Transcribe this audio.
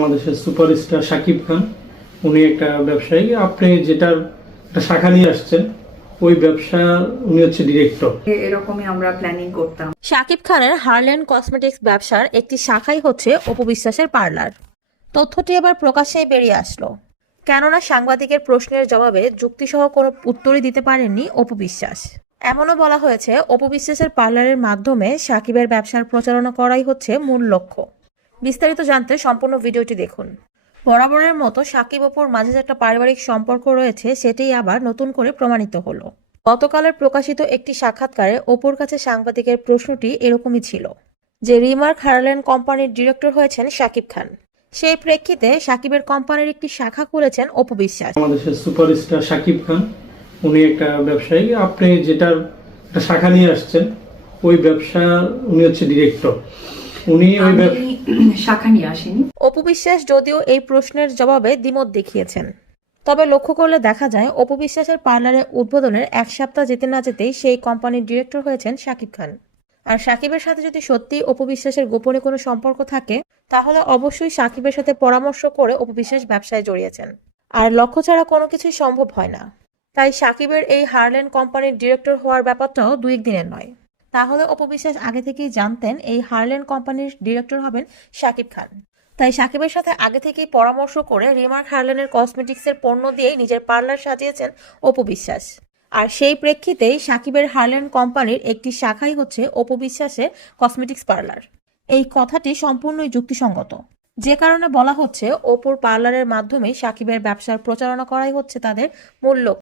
বাংলাদেশের সুপারস্টার শাকিব খান উনি একটা ব্যবসায়ী। আপনি যেটার একটা শাখা নিয়ে আসছেন ওই ব্যবসা উনি হচ্ছে ডিরেক্টর। এরকমই আমরা প্ল্যানিং করতাম। শাকিব খানের হারল্যান্ড কসমেটিক্স ব্যবসার একটি শাখাই হচ্ছে অপু বিশ্বাসের পার্লার। তথ্যটি এবার প্রকাশ্যেই বেরিয়ে আসলো, কেননা সাংবাদিকের প্রশ্নের জবাবে যুক্তিসহ কোনো উত্তরই দিতে পারেননি অপু বিশ্বাস। এমনও বলা হয়েছে, অপু বিশ্বাসের পার্লারের মাধ্যমে শাকিবের ব্যবসার প্রচারণা করাই হচ্ছে মূল লক্ষ্য। বিস্তারিত জানতে সম্পূর্ণ ভিডিওটি দেখুন। বরাবরের মতো শাকিব অপুর মাঝে যে একটা পারিবারিক সম্পর্ক রয়েছে সেটাই আবার নতুন করে প্রমাণিত হলো। গতকালের প্রকাশিত একটি সাক্ষাৎকারে অপুর কাছে সাংবাদিকের প্রশ্নটি এরকমই ছিল যে রিমার্ক হারল্যান্ড কোম্পানির ডিরেক্টর হয়েছেন শাকিব খান। সেই প্রেক্ষিতে শাকিবের কোম্পানির একটি শাখা খুলেছেন অপু বিশ্বাস। বাংলাদেশের সুপারস্টার শাকিব খান উনি একটা ব্যবসায়ী। আপনি যেটার একটা শাখা নিয়ে আসছেন ওই ব্যবসা উনি হচ্ছে ডিরেক্টর। উনি ওই শাখা নিয়ে আসেনি। অপু বিশ্বাস যদিও এই প্রশ্নের জবাবে দ্বিমত দেখিয়েছেন, তবে লক্ষ্য করলে দেখা যায় অপু বিশ্বাসের পার্লারে উদ্বোধনের এক সপ্তাহ যেতে না যেতেই সেই কোম্পানির ডিরেক্টর হয়েছেন শাকিব খান। আর শাকিবের সাথে যদি সত্যি অপু বিশ্বাসের গোপনে কোনো সম্পর্ক থাকে তাহলে অবশ্যই শাকিবের সাথে পরামর্শ করে অপু বিশ্বাস ব্যবসায় জড়িয়েছেন। আর লক্ষ্য ছাড়া কোনো কিছুই সম্ভব হয় না। তাই শাকিবের এই হারল্যান্ড কোম্পানির ডিরেক্টর হওয়ার ব্যাপারটাও 2 দিনের নয়। তাহলে অপু বিশ্বাস আগে থেকেই জানতেন এই হারল্যান্ড কোম্পানির ডিরেক্টর হবেন শাকিব খান। তাই শাকিবের সাথে আগে থেকেই পরামর্শ করে রিমার্ক হারল্যান্ডের কসমেটিক্সের পণ্য দিয়েই নিজের পার্লার সাজিয়েছেন অপু বিশ্বাস। আর সেই প্রেক্ষিতেই শাকিবের হারল্যান্ড কোম্পানির একটি শাখাই হচ্ছে অপু বিশ্বাসের কসমেটিক্স পার্লার। এই কথাটি সম্পূর্ণই যুক্তিসঙ্গত, যে কারণে বলা হচ্ছে অপুর পার্লারের মাধ্যমে শাকিবের ব্যবসার প্রচারণা করাই হচ্ছে তাদের মূল লক্ষ্য।